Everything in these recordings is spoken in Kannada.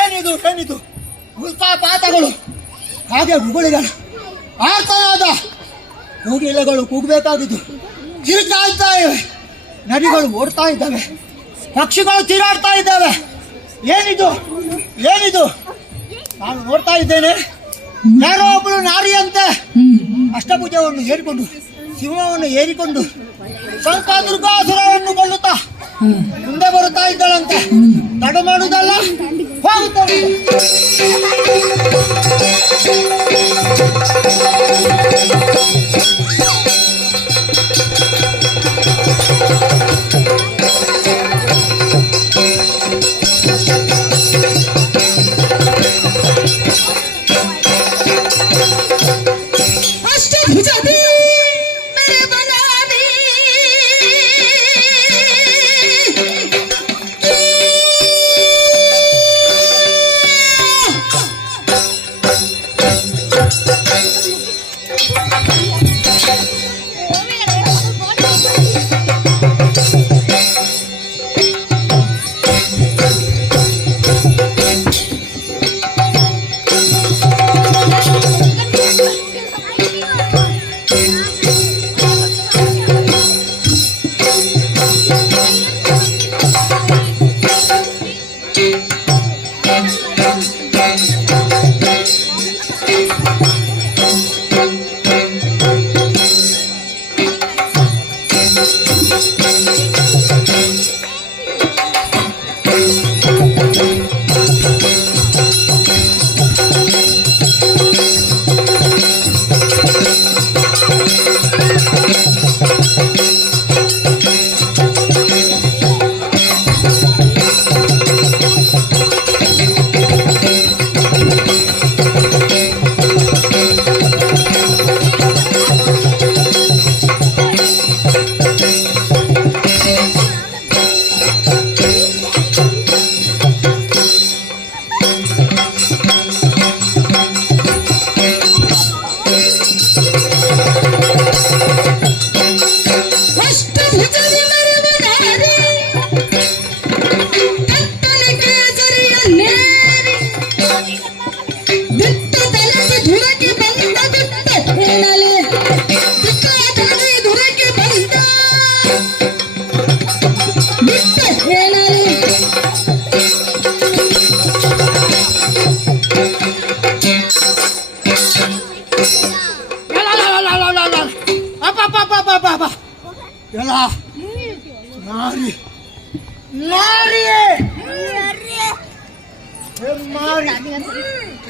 ಏನಿದು ಏನಿದು ಉಲ್ಕಾ ಪಾತಗಳು ಹಾಗೆ ಗುಗುಳಿಗಳು ಆರ್ತನಾದ ಕೋಗಿಲೆಗಳು ಕೂಗಬೇಕಾಗಿದ್ದು ಕಿರಿಕಾಯ್ತಾ ಇವೆ, ನದಿಗಳು ಓಡ್ತಾ ಇದ್ದಾವೆ, ಪಕ್ಷಿಗಳು ತಿರಾಡ್ತಾ ಇದ್ದಾವೆ. ಏನಿದು ಏನಿದು? ನಾನು ನೋಡ್ತಾ ಇದ್ದೇನೆ, ಯಾರೋ ಒಬ್ಬಳು ನಾರಿಯಂತೆ ಅಷ್ಟಭುಜವನ್ನು ಏರಿಕೊಂಡು ಸಿಂಹವನ್ನು ಏರಿಕೊಂಡು ದುರ್ಗಾಸುರವನ್ನು ಕೊಲ್ಲುತ್ತಾ ಮುಂದೆ ಬರುತ್ತಾ ಇದ್ದಳಂತೆ. ತಡೆ ಮಾಡುವುದಲ್ಲ, ಹೋಗುತ್ತಾರೆ.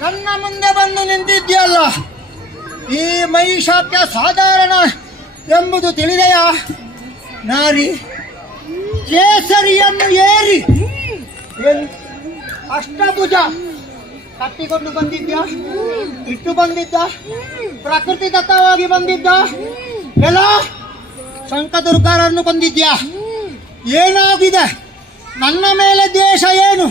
ನನ್ನ ಮುಂದೆ ಬಂದು ನಿಂತಿದ್ಯಲ್ಲ, ಈ ಮಹಿಷಾಕ್ಯ ಸಾಧಾರಣ ಎಂಬುದು ತಿಳಿದೆಯಾ? ನಾರಿ ಕೇಸರಿಯನ್ನು ಏರಿ ಅಷ್ಟಭುಜ ಕಟ್ಟಿಕೊಂಡು ಬಂದಿದ್ಯಾ? ಇಟ್ಟು ಬಂದಿದ್ದ? ಪ್ರಕೃತಿ ದತ್ತವಾಗಿ ಬಂದಿದ್ದ? ಎಲ್ಲ ಶಂಕದುರ್ಗರನ್ನು ಕೊಂದಿದ್ಯಾ? ಏನಾಗಿದೆ? ನನ್ನ ಮೇಲೆ ದ್ವೇಷ ಏನು?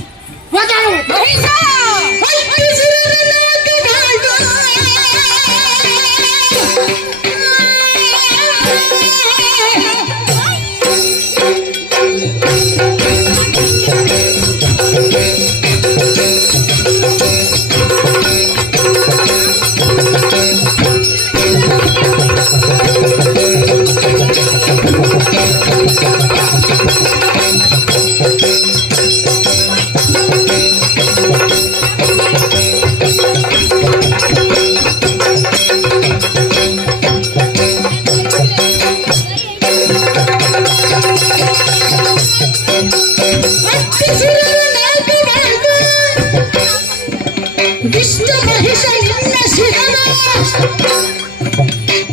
ವಿಷ್ಣು ಮಹಿಷ ನಿನ್ನ ಶಿರನ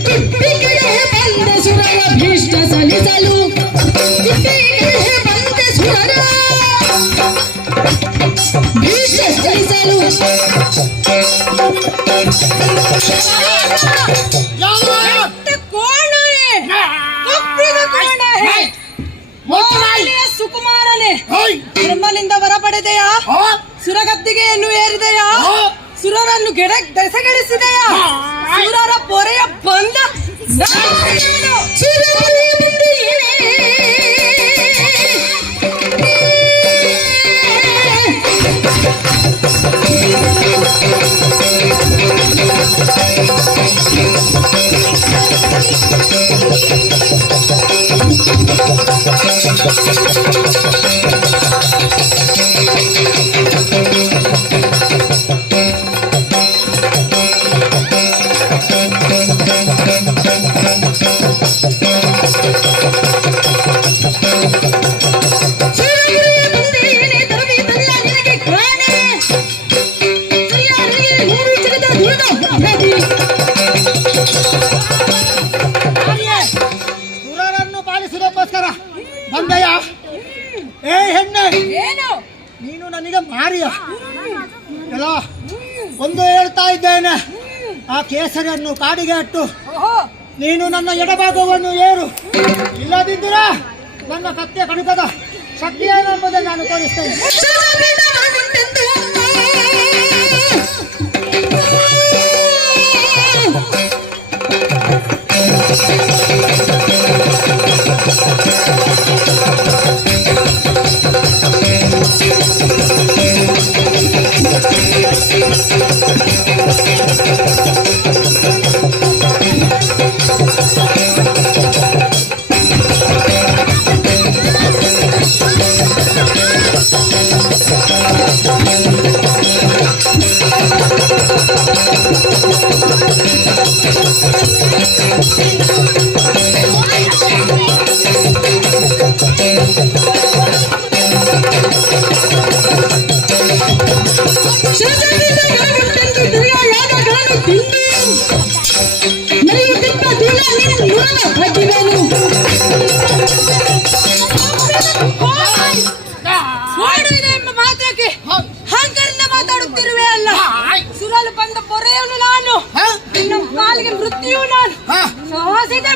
ತಿಪ್ಪಿಗೆ ಬಂದ ಸುರರ ಭೀಷ್ಟ ಸಲಿಸಲು ತಿಪ್ಪಿಗೆ ಬಂದ ಸುರರ ಭೀಷ್ಟ ಸಲಿಸಲು ಸುಕುಮಾರನೇ ಬ್ರಹ್ಮನಿಂದ ವರ ಪಡೆದೆಯಾ ಸುರಗದ್ದಿಗೆಯನ್ನು ಏರಿದೆಯಾ ಸುರರನ್ನು ದೆಸೆಗಳಿಸಿದೆಯಾ ಸುರರ ಪೊರೆಯ ಬಂದ ಸುರರನ್ನು ಪಾಲಿಸುವುದಕ್ಕೋಸ್ಕರ ಬಂದೆಯ ಏ ಹೆಣ್ಣೆ ನೀನು ನನಗೆ ಮಾರಿಯ ಎಲ್ಲ ಒಂದು ಹೇಳ್ತಾ ಇದ್ದೇನೆ, ಆ ಕೇಸರಿಯನ್ನು ಕಾಡಿಗೆ ಅಟ್ಟು ನೀನು ನನ್ನ ಎಡಭಾಗವನ್ನು ಏರು, ಇಲ್ಲದಿದ್ದರೆ ನನ್ನ ಕತ್ತೆ ಕಣಕದ ಶಕ್ತಿ ಏನೆಂಬುದನ್ನು ನಾನು ತೋರಿಸ್ತೇನೆ. ಹಂಗರಿಂದ ಮಾತಾಡುತ್ತಿರುವೆ ಅಲ್ಲ, ಸುರಲು ಬಂದ ಪೊರೆಯವನು ನಾನು, ನಿನ್ನ ಪಾಲಿಗೆ ಮೃತ್ಯು ನಾನು. ಸಾಹಸಿದ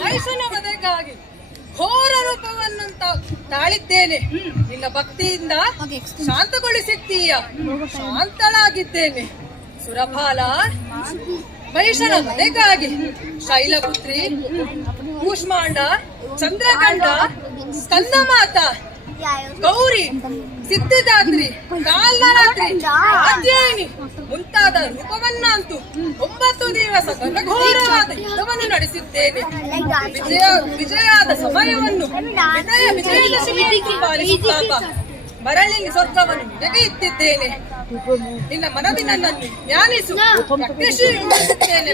ಮೈಸೂರಿನ ಮದುವೆಗಾಗಿ ಘೋರ ರೂಪವನ್ನಂತ ತಾಳಿದ್ದೇನೆ. ನಿನ್ನ ಭಕ್ತಿಯಿಂದ ಶಾಂತಗೊಳಿಸಿದ್ದೀಯ. ಶಾಂತಳಾಗಿದ್ದೇನೆ. ಸುರಪಾಲ, ಮಹಿಷನ ಮನೆಗಾಗಿ ಶೈಲಪುತ್ರಿ, ಕೂಷ್ಮಾಂಡ, ಚಂದ್ರಗಂಡ, ಸ್ಕಂದಮಾತ, ಗೌರಿ, ಸಿದ್ಧಿದಾತ್ರಿ, ಕಾಲರಾತ್ರಿ, ಆದ್ಯಾಯಿನಿ ಮುಂತಾದ ರೂಪವನ್ನಂತೂ 9 ದಿವಸ ಘನಘೋರವಾದ ಯುದ್ಧವನ್ನು ನಡೆಸಿದ್ದೇನೆ. ವಿಜಯಾದ ಸಮಯವನ್ನು ವಿಜಯದಶಮಿಯನ್ನು ಪಾಲಿಸುತ್ತಾಗ ಮರಳಿಂಗ ಸ್ವರ್ಗವನ್ನು ನಿನಗೆ ಇತ್ತಿದ್ದೇನೆ. ನಿನ್ನ ಮನವಿ ನನ್ನನ್ನು ಧ್ಯಾನಿಸು.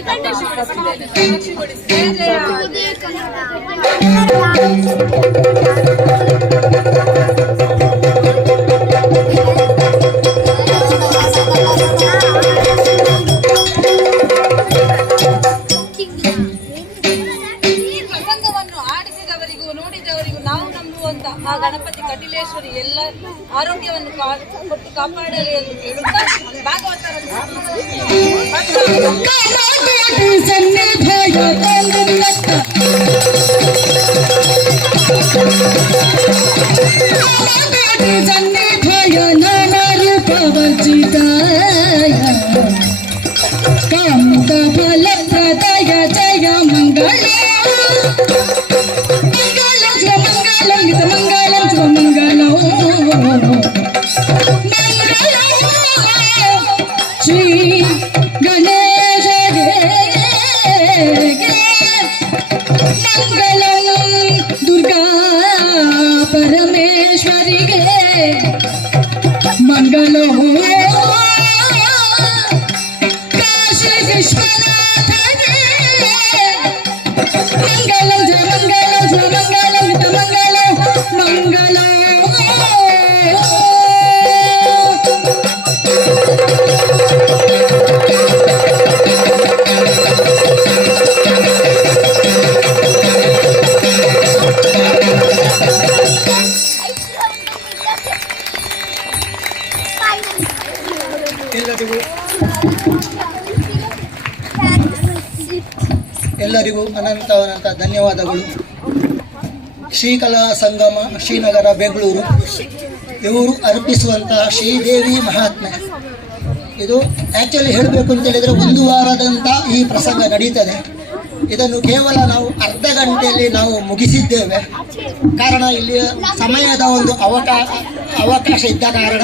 ಪ್ರತ್ಯಕ್ಷಗೊಳಿಸಿದ್ದೇನೆ. ಪ್ರಸಂಗವನ್ನು ಆಡಿಸಿದವರಿಗೂ ನೋಡಿದವರಿಗೂ ನಾವು ನಂಬುವಂತ ಆ ಗಣಪತಿ ಕಟಿಲೇಶ್ವರಿ ಎಲ್ಲ ಆರೋಗ್ಯವನ್ನು ಕೊಟ್ಟು ಕಾಪಾಡಲಿ ಎಂದು ಕೇಳುತ್ತಾ ಭಾಗವತರನ್ನು ಫಲಪ್ರದಯ ಜಯ ಮಂಗಳ ಶ್ರೀ ಗಣೇಶ ಮಂಗಳಂ ದುರ್ಗಾ ಪರಮೇಶ್ವರಿಗೆ ಮಂಗಳ ಮಂಗಲೋ ಕಾಶಿ ವಿಶ್ವನಾಥನೇ ಮಂಗಲಂ ಜ ಮಂಗಲಂ ಜ ಮಂಗಲಂ ಜ ಮಂಗಲಂ ಮಂಗಲೋ ಎಲ್ಲರಿಗೂ ಅನಂತ ಧನ್ಯವಾದಗಳು. ಶ್ರೀಕಲಾ ಸಂಗಮ ಶ್ರೀನಗರ ಬೆಂಗಳೂರು ಇವರು ಅರ್ಪಿಸುವಂತಹ ಶ್ರೀದೇವಿ ಮಹಾತ್ಮೆ. ಇದು ಆ್ಯಕ್ಚುಲಿ ಹೇಳಬೇಕು ಅಂತ ಹೇಳಿದರೆ 1 ವಾರದಂತ ಈ ಪ್ರಸಂಗ ನಡೀತದೆ. ಇದನ್ನು ಕೇವಲ ನಾವು ಅರ್ಧ ಗಂಟೆಯಲ್ಲಿ ನಾವು ಮುಗಿಸಿದ್ದೇವೆ. ಕಾರಣ ಇಲ್ಲಿ ಸಮಯದ ಒಂದು ಅವಕಾಶ ಇದ್ದ ಕಾರಣ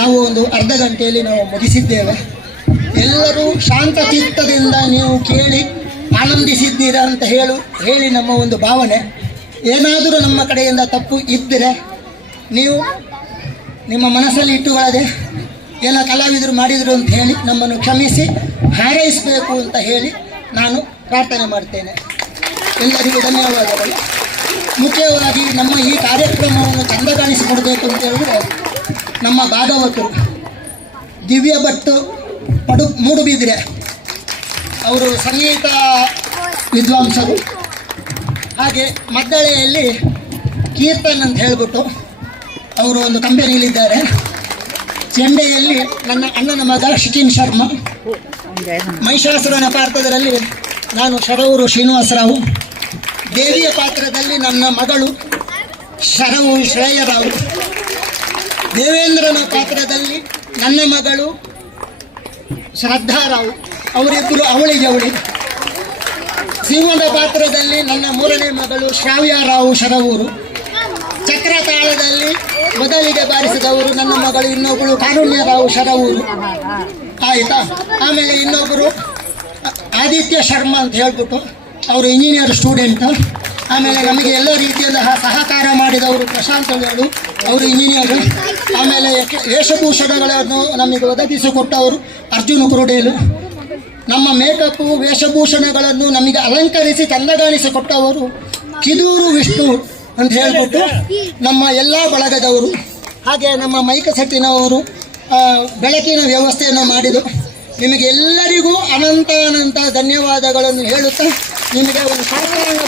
ನಾವು ಒಂದು ಅರ್ಧ ಗಂಟೆಯಲ್ಲಿ ನಾವು ಮುಗಿಸಿದ್ದೇವೆ. ಎಲ್ಲರೂ ಶಾಂತ ಚಿತ್ತದಿಂದ ನೀವು ಕೇಳಿ ಆನಂದಿಸಿದ್ದೀರಾ ಅಂತ ಹೇಳಿ ನಮ್ಮ ಒಂದು ಭಾವನೆ. ಏನಾದರೂ ನಮ್ಮ ಕಡೆಯಿಂದ ತಪ್ಪು ಇದ್ದರೆ ನೀವು ನಿಮ್ಮ ಮನಸ್ಸಲ್ಲಿ ಇಟ್ಟುಕೊಳ್ಳದೆ ಎಲ್ಲ ಕಲಾವಿದರು ಮಾಡಿದರು ಅಂತ ಹೇಳಿ ನಮ್ಮನ್ನು ಕ್ಷಮಿಸಿ ಹಾರೈಸಬೇಕು ಅಂತ ಹೇಳಿ ನಾನು ಪ್ರಾರ್ಥನೆ ಮಾಡ್ತೇನೆ. ಎಲ್ಲರಿಗೂ ಧನ್ಯವಾದಗಳು. ಮುಖ್ಯವಾಗಿ ನಮ್ಮ ಈ ಕಾರ್ಯಕ್ರಮವನ್ನು ಚಂದ ಕಾಣಿಸಿಕೊಡಬೇಕು ಅಂತ ಹೇಳಿದ್ರೆ ನಮ್ಮ ಭಾಗವತರು ದಿವ್ಯ ಭಟ್ ಮೂಡುಬಿದಿರೆ ಅವರು ಸಂಗೀತ ವಿದ್ವಾಂಸರು. ಹಾಗೆ ಮದ್ದಳೆಯಲ್ಲಿ ಕೀರ್ತನ್ ಅಂತ ಹೇಳಿಬಿಟ್ಟು ಅವರು ಒಂದು ಕಂಪನಿಯಲ್ಲಿದ್ದಾರೆ. ಚೆಂಡೆಯಲ್ಲಿ ನನ್ನ ಅಣ್ಣನ ಮಗ ಶಿಟಿನ್ ಶರ್ಮಾ. ಮಹಿಷಾಸುರನ ಪಾತ್ರದಲ್ಲಿ ನಾನು ಶರವೂರು ಶ್ರೀನಿವಾಸರಾವು. ದೇವಿಯ ಪಾತ್ರದಲ್ಲಿ ನನ್ನ ಮಗಳು ಶರವು ಶ್ರೇಯರಾವು. ದೇವೇಂದ್ರನ ಪಾತ್ರದಲ್ಲಿ ನನ್ನ ಮಗಳು ಶ್ರದ್ಧಾರಾವು. ಅವರಿಬ್ಬರು ಅವಳಿ ಜವಳಿ. ಸಿಂಹದ ಪಾತ್ರದಲ್ಲಿ ನನ್ನ 3ನೇ ಮಗಳು ಶ್ರಾವ್ಯರಾವು ಶರವೂರು. ಚಕ್ರತಾಳದಲ್ಲಿ ಮೊದಲಿಗೆ ಬಾರಿಸಿದವರು ನನ್ನ ಮಗಳು ಇನ್ನೊಬ್ಬಳು ಕಾರುಣ್ಯರಾವು ಶರವೂರು. ಆಯಿತಾ. ಆಮೇಲೆ ಇನ್ನೊಬ್ಬರು ಆದಿತ್ಯ ಶರ್ಮಾ ಅಂತ ಹೇಳ್ಬಿಟ್ಟು ಅವರು ಇಂಜಿನಿಯರ್ ಸ್ಟೂಡೆಂಟ್. ಆಮೇಲೆ ನಮಗೆ ಎಲ್ಲ ರೀತಿಯಿಂದ ಸಹಕಾರ ಮಾಡಿದವರು ಪ್ರಶಾಂತ್ ಅವರು, ಅವರು ಇಂಜಿನಿಯರು. ಆಮೇಲೆ ವೇಷಭೂಷಣಗಳನ್ನು ನಮಗೆ ಒದಗಿಸಿಕೊಟ್ಟವರು ಅರ್ಜುನ ಕುರುಡೇಲು. ನಮ್ಮ ಮೇಕಪ್ಪು ವೇಷಭೂಷಣಗಳನ್ನು ನಮಗೆ ಅಲಂಕರಿಸಿ ಚಂದಗಾಣಿಸಿಕೊಟ್ಟವರು ಕಿದೂರು ವಿಷ್ಣು ಅಂತ ಹೇಳ್ಬಿಟ್ಟು ನಮ್ಮ ಎಲ್ಲ ಬಳಗದವರು. ಹಾಗೆ ನಮ್ಮ ಮೈಕ ಸೆಟ್ಟಿನವರು ಬೆಳಕಿನ ವ್ಯವಸ್ಥೆಯನ್ನು ಮಾಡಿದರು. ನಿಮಗೆ ಎಲ್ಲರಿಗೂ ಅನಂತ ಧನ್ಯವಾದಗಳನ್ನು ಹೇಳುತ್ತಾ ನಿಮಗೆ ಒಂದು ಸಾಧಾರಣ